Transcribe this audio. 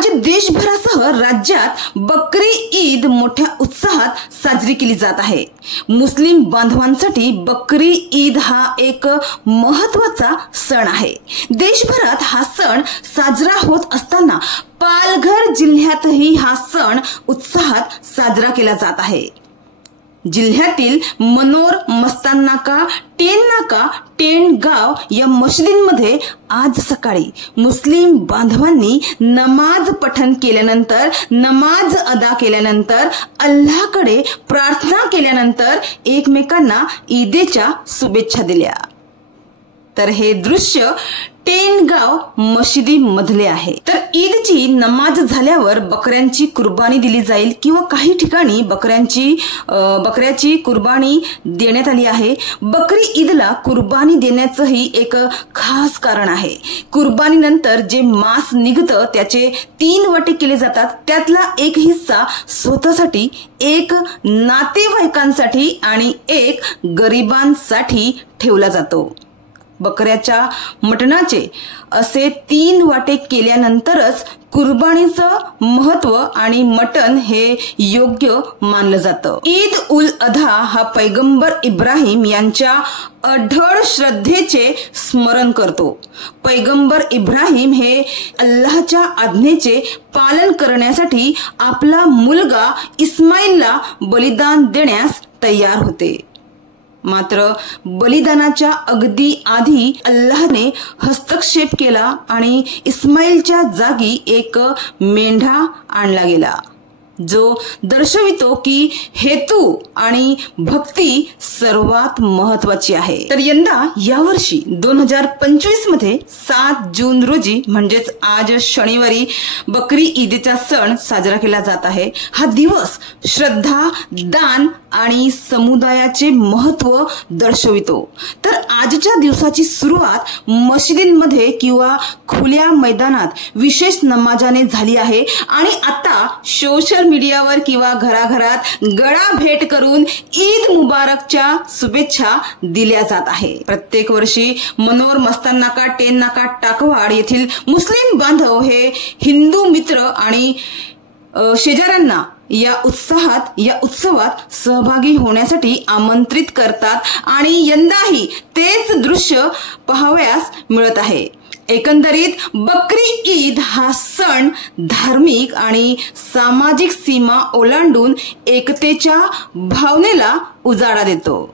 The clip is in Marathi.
आज देशभरासह राज्यात बकरी ईद मोठ्या उत्साहात साजरी केली जात आहे। मुस्लिम बांधवांसाठी बकरी ईद हा एक महत्त्वाचा सण आहे। देशभरात हा सण साजरा होत असताना पालघर जिल्ह्यातही हा सण उत्साहात साजरा केला जात आहे। जिल्ह्यातील मनोर, मस्तान नाका, टेन नाका, टेन गाव या मशिदींमध्ये आज सकाळी मुस्लिम बांधवांनी नमाज पठण केल्यानंतर, नमाज अदा केल्यानंतर, अल्लाहकडे प्रार्थना केल्यानंतर एकमेकांना ईदेच्या शुभेच्छा दिल्या। तर हे दृश्य टेनगाव मशिदी मधले आहे। तर ईदची नमाज झाल्यावर बकऱ्यांची कुर्बानी दिली जाईल किंवा काही ठिकाणी बकऱ्याची कुर्बानी देण्यात आली आहे। बकरी ईदला कुर्बानी देण्याचंही एक खास कारण आहे। कुर्बानीनंतर जे मांस निघतं त्याचे 3 वाटे केले जातात। त्यातला एक हिस्सा स्वतःसाठी, एक नातेवाईकांसाठी आणि एक गरिबांसाठी ठेवला जातो। बकऱ्याच्या मटणाचे असे 3 वाटे केल्यानंतरच कुर्बानीचं महत्व आणि मटण हे योग्य मानलं जातं। ईद उल अधा हा पैगंबर इब्राहिम यांच्या अढळ श्रद्धेचे स्मरण करतो। पैगंबर इब्राहिम हे अल्लाहच्या आज्ञेचे पालन करण्यासाठी आपला मुलगा इस्माईलला बलिदान देण्यास तयार होते। मात्र बलिदानाच्या अगदी आधी अल्लाहने हस्तक्षेप केला आणि इस्माईलच्या जागी एक मेंढा आणला गेला, जो दर्शवितो की हेतू आणि भक्ती सर्वात महत्वाची आहे। तर यंदा यावर्षी 2025 मध्ये 7 जून रोजी म्हणजेच आज शनिवारी बकरी ईदचा सण साजरा केला जात आहे। हा दिवस श्रद्धा, दान आणि समुदायाचे महत्व दर्शवितो। तर आजच्या दिवसाची सुरुवात मशिदींमध्ये किंवा खुल्या मैदानात विशेष नमाजाने झाली आहे आणि आता सोशल मीडियावर किंवा घराघरात गळा भेट करून ईद मुबारकच्या शुभेच्छा दिल्या जात आहे। प्रत्येक वर्षी मनोर, मस्तान नाका, टेन नाका, टाकवाड येथील मुस्लिम बांधव हे हिंदू मित्र आणि शेजाऱ्यांना या उत्सवात सहभागी होण्यासाठी आमंत्रित करतात आणि यंदाही तेच दृश्य पाहावयास मिळत आहे। एकंदरीत बकरी ईद हा सण धार्मिक आणि सामाजिक सीमा ओलांडून एकतेच्या भावनेला उजाळा देतो।